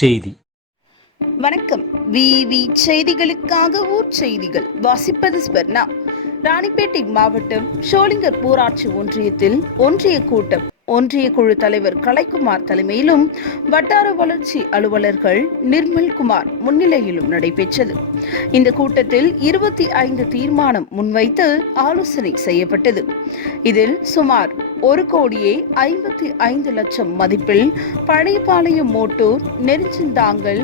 செய்தி. வணக்கம். விவி செய்திகளுக்காக ஊர் செய்திகள் வாசிப்பது ஸ்வர்ணா. ராணிப்பேட்டை மாவட்டம் ஷோலிங்கர் ஊராட்சி ஒன்றியத்தில் ஒன்றிய கூட்டம் ஒன்றிய குழு தலைவர் கலைக்குமார் தலைமையிலும் வட்டார வளர்ச்சி அலுவலர்கள் நிர்மல்குமார் முன்னிலையிலும் நடைபெற்றது. இந்த கூட்டத்தில் 25 தீர்மானம் முன்வைத்து ஆலோசனை செய்யப்பட்டது. இதில் சுமார் 1,55,00,000 மதிப்பில் பழையபாளையம் மோட்டூர், நெருஞ்சிந்தாங்கல்,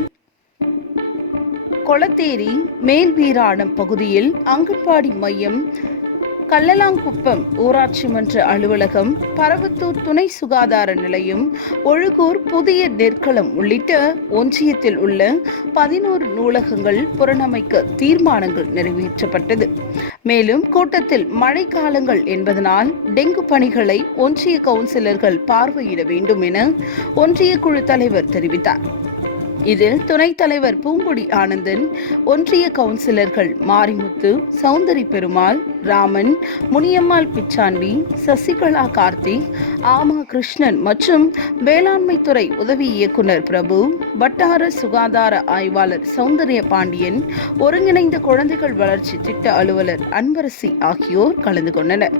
கொளத்தேரி, மேல்வீராணம் பகுதியில் அங்கன்வாடி மையம், கல்லலாங்குப்பம் ஊராட்சி மன்ற அலுவலகம், பரவத்தூர் துணை சுகாதார நிலையம், ஒழுகூர் புதிய நெற்களம் உள்ளிட்ட ஒன்றியத்தில் உள்ள 11 நூலகங்கள் புனரமைக்க தீர்மானங்கள் நிறைவேற்றப்பட்டது. மேலும் கூட்டத்தில் மழைக்காலங்கள் என்பதனால் டெங்கு பணிகளை ஒன்றிய கவுன்சிலர்கள் பார்வையிட வேண்டும் என ஒன்றிய குழு தலைவர் தெரிவித்தார். இதில் துணைத் தலைவர் பூங்குடி ஆனந்தன், ஒன்றிய கவுன்சிலர்கள் மாரிமுத்து, சௌந்தரி பெருமாள், ராமன், முனியம்மாள் பிச்சாண்டி, சசிகலா கார்த்திக், ஆமா கிருஷ்ணன் மற்றும் வேளாண்மை துறை உதவி இயக்குனர் பிரபு, வட்டார சுகாதார ஆய்வாளர் சௌந்தர்ய பாண்டியன், ஒருங்கிணைந்த குழந்தைகள் வளர்ச்சி திட்ட அலுவலர் அன்பரசி ஆகியோர் கலந்து கொண்டனர்.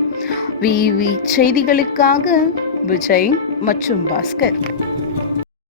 விவி செய்திகளுக்காக விஜய் மற்றும் பாஸ்கர்.